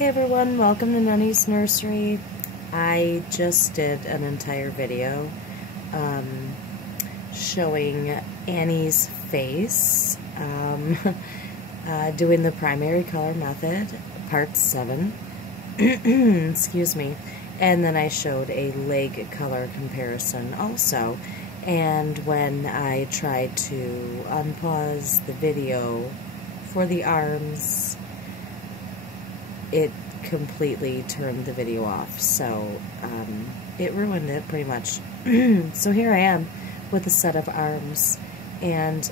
Hey everyone, welcome to Annie's Nursery. I just did an entire video showing Annie's face, doing the primary color method, part 7, excuse me, and then I showed a leg color comparison also. And when I tried to unpause the video for the arms, it completely turned the video off, so it ruined it pretty much. So here I am with a set of arms and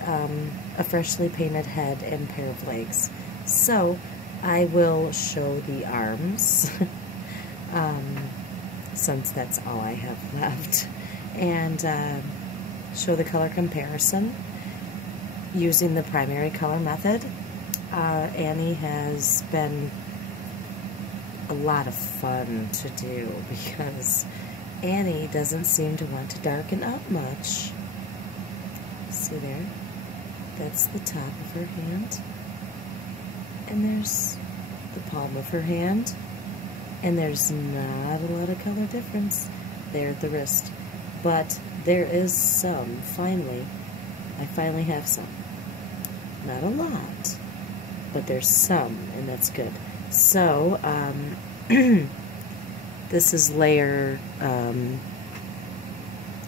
a freshly painted head and pair of legs. So I will show the arms since that's all I have left, and show the color comparison using the primary color method. Annie has been a lot of fun to do because Annie doesn't seem to want to darken up much. See there? That's the top of her hand. And there's the palm of her hand. And there's not a lot of color difference there at the wrist. But there is some, finally. I finally have some. Not a lot, but there's some, and that's good. So, this is layer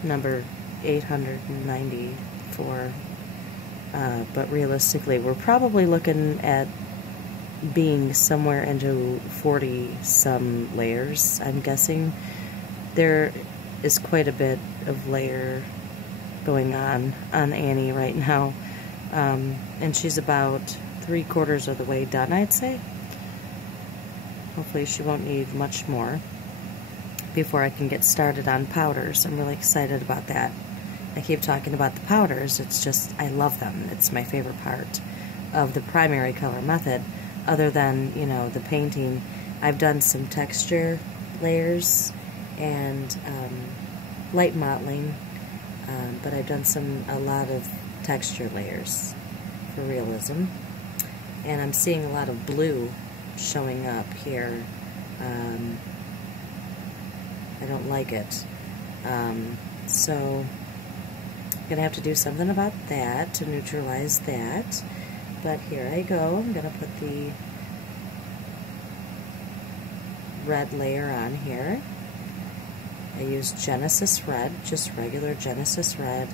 number 894, but realistically we're probably looking at being somewhere into 40-some layers, I'm guessing. There is quite a bit of layer going on Annie right now, and she's about 3/4 of the way done, I'd say. Hopefully she won't need much more before I can get started on powders. I'm really excited about that. I keep talking about the powders, it's just, I love them. It's my favorite part of the primary color method, other than, you know, the painting. I've done some texture layers and light mottling, but I've done a lot of texture layers for realism. And I'm seeing a lot of blue showing up here. I don't like it. So I'm gonna have to do something about that to neutralize that. But here I go. I'm gonna put the red layer on here. I use Genesis Red, just regular Genesis Red.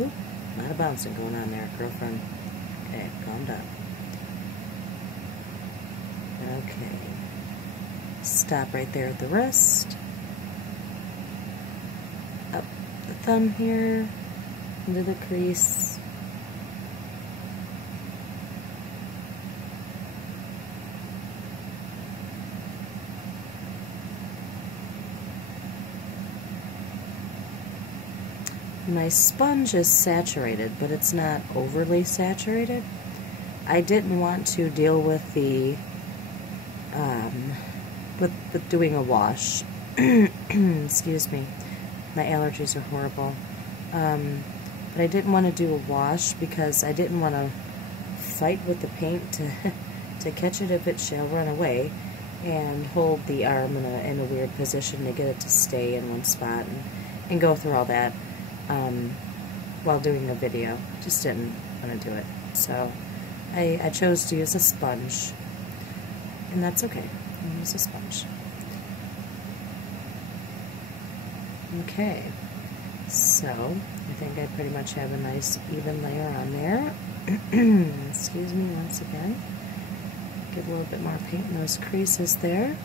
Oop, a lot of bouncing going on there, girlfriend. Okay, calm down. Okay. Stop right there at the wrist. Up the thumb here, into the crease. My sponge is saturated, but it's not overly saturated. I didn't want to deal with the with doing a wash. Excuse me, my allergies are horrible. But I didn't want to do a wash because I didn't want to fight with the paint to catch it if it shall run away, and hold the arm in a weird position to get it to stay in one spot, and go through all that while doing a video. Just didn't want to do it. So I chose to use a sponge, and that's okay. I'll use a sponge. Okay, so I think I pretty much have a nice even layer on there. Excuse me once again. Get a little bit more paint in those creases there.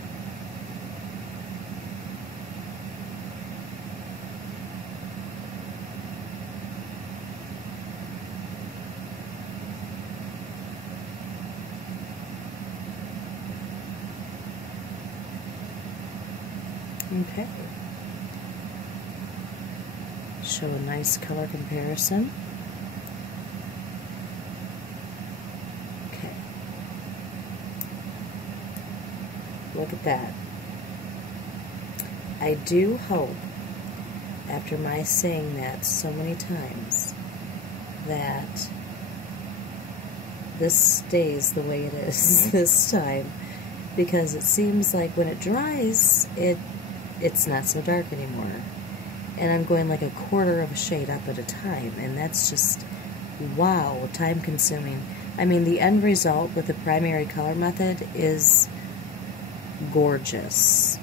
Okay. Show a nice color comparison. Okay. Look at that. I do hope, after my saying that so many times, that this stays the way it is this time, because it seems like when it dries, it's not so dark anymore. And I'm going like a quarter of a shade up at a time, and that's just, wow, time consuming. I mean, the end result with the primary color method is gorgeous,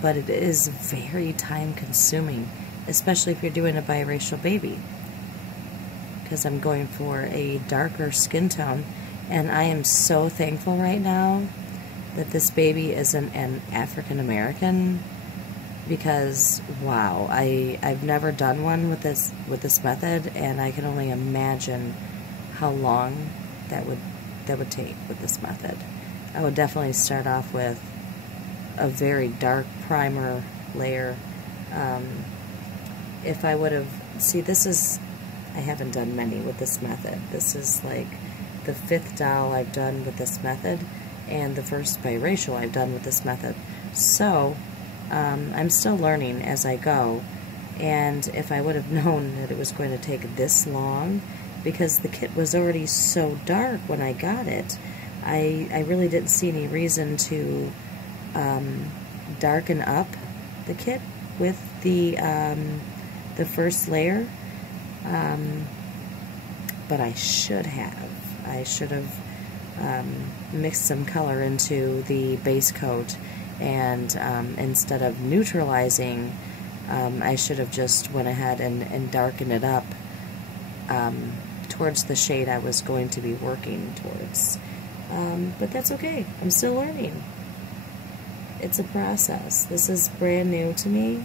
but it is very time consuming, especially if you're doing a biracial baby, because I'm going for a darker skin tone. And I am so thankful right now that this baby is an African American, because wow, I've never done one with this method, and I can only imagine how long that would take with this method. I would definitely start off with a very dark primer layer. If I would have, see, this is, I haven't done many with this method. This is like the 5th doll I've done with this method, and the first biracial I've done with this method. So I'm still learning as I go, and if I would have known that it was going to take this long, because the kit was already so dark when I got it, I really didn't see any reason to darken up the kit with the first layer, but I should have. I should have mixed some color into the base coat, and instead of neutralizing, I should have just went ahead and darkened it up towards the shade I was going to be working towards. But that's okay. I'm still learning. It's a process. This is brand new to me.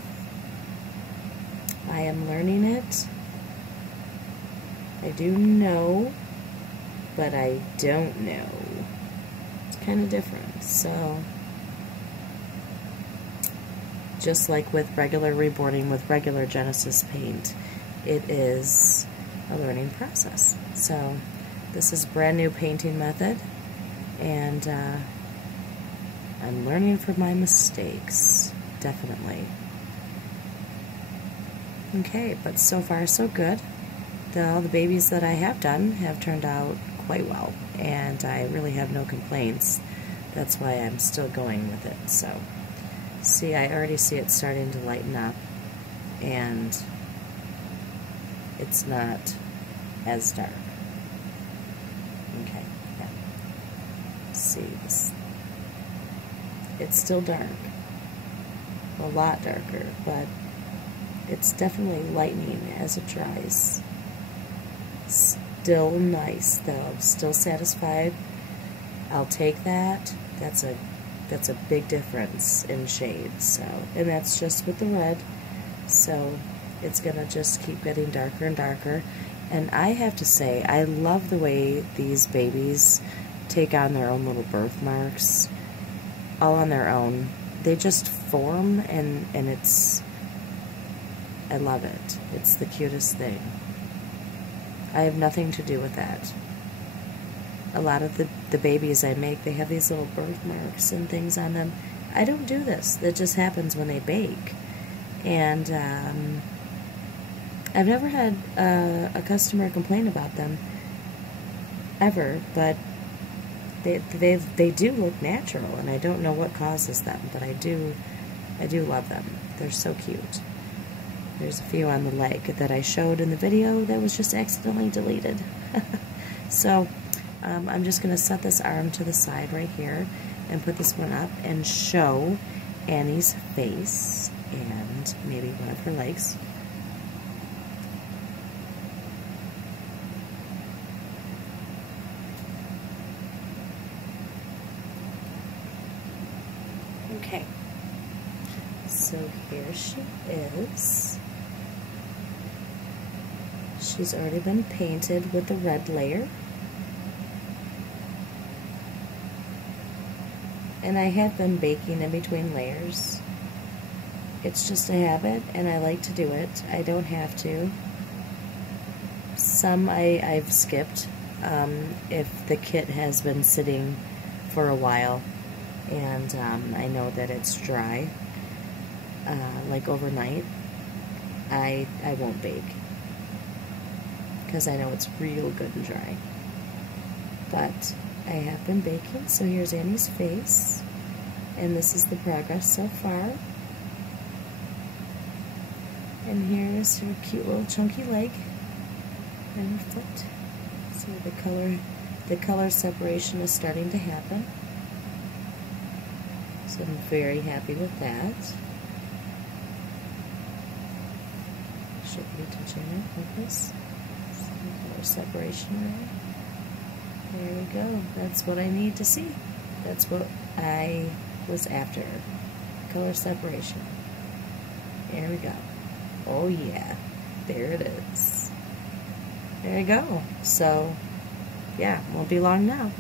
I am learning it. I do know, but I don't know. It's kind of different. So, just like with regular reborning with regular Genesis paint, it is a learning process. So, this is brand new painting method, and I'm learning from my mistakes, definitely. Okay, but so far so good. All the babies that I have done have turned out quite well, and I really have no complaints. That's why I'm still going with it. So, see, I already see it starting to lighten up, and it's not as dark. Okay, yeah. See this. It's still dark, a lot darker, but it's definitely lightening as it dries. Still nice though, still satisfied. I'll take that. That's a big difference in shade. So, and that's just with the red. So it's gonna just keep getting darker and darker. And I have to say, I love the way these babies take on their own little birthmarks, all on their own. They just form, and it's, I love it. It's the cutest thing. I have nothing to do with that. A lot of the babies I make, they have these little birthmarks and things on them. I don't do this. That just happens when they bake. And I've never had a customer complain about them, ever, but they do look natural, and I don't know what causes them, but I do love them. They're so cute. There's a few on the leg that I showed in the video that was just accidentally deleted. So I'm just going to set this arm to the side right here and put this one up and show Annie's face and maybe one of her legs. Okay, so here she is. She's already been painted with the red layer. And I have been baking in between layers. It's just a habit, and I like to do it. I don't have to. Some I've skipped if the kit has been sitting for a while and I know that it's dry, like overnight. I won't bake because I know it's real good and dry. But I have been baking, so here's Annie's face, and this is the progress so far. And here's her cute little chunky leg and her foot. So the color separation is starting to happen. So I'm very happy with that. Should be touching it like this. Some color separation there. There we go. That's what I need to see. That's what I was after. Color separation. There we go. Oh yeah, there it is. There you go. So, yeah, won't be long now.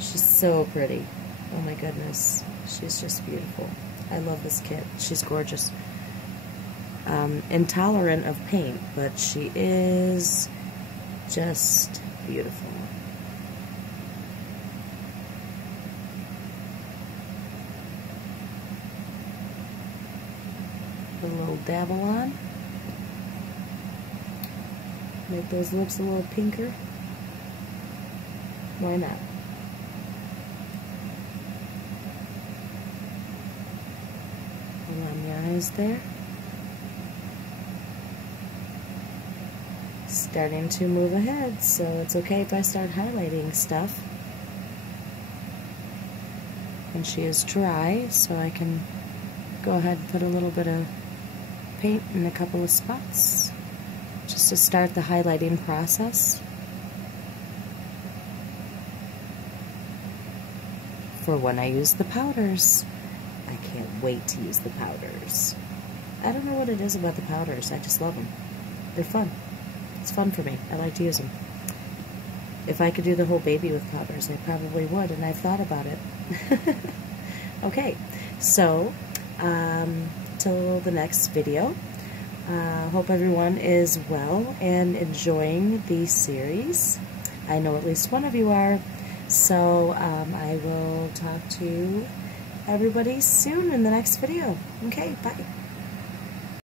She's so pretty. Oh my goodness. She's just beautiful. I love this kit. She's gorgeous. Intolerant of paint, but she is just beautiful. Put a little dabble on. Make those lips a little pinker. Why not? Around the eyes there. Starting to move ahead, so it's okay if I start highlighting stuff. And she is dry, so I can go ahead and put a little bit of paint in a couple of spots just to start the highlighting process. For when I use the powders. I can't wait to use the powders. I don't know what it is about the powders, I just love them. They're fun. It's fun for me. I like to use them. If I could do the whole baby with powders, I probably would, and I've thought about it. Okay, so till the next video. Hope everyone is well and enjoying the series. I know at least one of you are. So I will talk to everybody soon in the next video. Okay, bye.